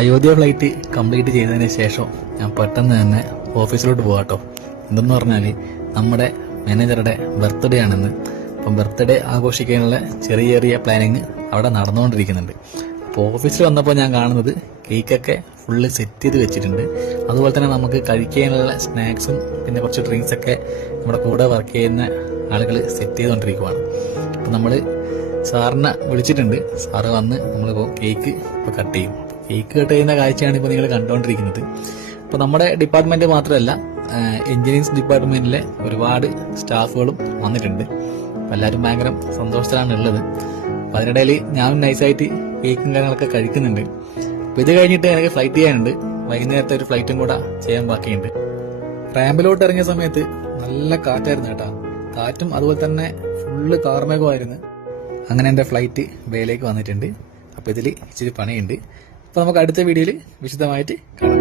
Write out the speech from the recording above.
Ayodhya flight complete ചെയ്തതിന് ശേഷം ഞാൻ പെട്ടെന്ന് തന്നെ ഓഫീസിലോട്ട് പോകാട്ടോ. എന്തെന്ന് പറഞ്ഞാൽ നമ്മുടെ മാനേജറുടെ ബർത്ത്ഡേ ആണെന്ന്. അപ്പം ബർത്ത്ഡേ ആഘോഷിക്കാനുള്ള ചെറിയ ചെറിയ പ്ലാനിങ് അവിടെ നടന്നുകൊണ്ടിരിക്കുന്നുണ്ട്. അപ്പോൾ ഓഫീസിൽ വന്നപ്പോൾ ഞാൻ കാണുന്നത് കേക്കൊക്കെ ഫുള്ള് സെറ്റ് ചെയ്ത് വെച്ചിട്ടുണ്ട്. അതുപോലെ തന്നെ നമുക്ക് കഴിക്കാനുള്ള സ്നാക്സും പിന്നെ കുറച്ച് ഡ്രിങ്ക്സൊക്കെ നമ്മുടെ കൂടെ വർക്ക് ചെയ്യുന്ന ആളുകൾ സെറ്റ് ചെയ്തുകൊണ്ടിരിക്കുവാണ്. അപ്പം നമ്മൾ സാറിനെ വിളിച്ചിട്ടുണ്ട്. സാറ് വന്ന് നമ്മളിപ്പോൾ കേക്ക് ഇപ്പോൾ കട്ട് ചെയ്യും. കേക്ക് കട്ട് ചെയ്യുന്ന കാഴ്ചയാണ് ഇപ്പോൾ നിങ്ങൾ കണ്ടുകൊണ്ടിരിക്കുന്നത്. ഇപ്പോൾ നമ്മുടെ ഡിപ്പാർട്ട്മെന്റ് മാത്രമല്ല, എഞ്ചിനീയറിംഗ് ഡിപ്പാർട്ട്മെന്റിലെ ഒരുപാട് സ്റ്റാഫുകളും വന്നിട്ടുണ്ട്. അപ്പോൾ എല്ലാവരും ഭയങ്കര സന്തോഷത്തിലാണ് ഉള്ളത്. അപ്പോൾ അതിനിടയിൽ ഞാനും നൈസായിട്ട് കേക്കും കാര്യങ്ങളൊക്കെ കഴിക്കുന്നുണ്ട്. അപ്പോൾ ഇത് കഴിഞ്ഞിട്ട് എനിക്ക് ഫ്ലൈറ്റ് ചെയ്യാനുണ്ട്. വൈകുന്നേരത്തെ ഒരു ഫ്ലൈറ്റും കൂടെ ചെയ്യാൻ ബാക്കിയുണ്ട്. റാമ്പിലോട്ട് ഇറങ്ങിയ സമയത്ത് നല്ല കാറ്റായിരുന്നു കേട്ടോ. കാറ്റും അതുപോലെ തന്നെ ഫുള്ള് കാർമേഘമായിരുന്നു. അങ്ങനെ എൻ്റെ ഫ്ലൈറ്റ് ബേയിലേക്ക് വന്നിട്ടുണ്ട്. അപ്പോൾ ഇതിൽ ഇച്ചിരി പണിയുണ്ട്. അപ്പോൾ നമുക്ക് അടുത്ത വീഡിയോയിൽ വിശദമായിട്ട് കാണാം.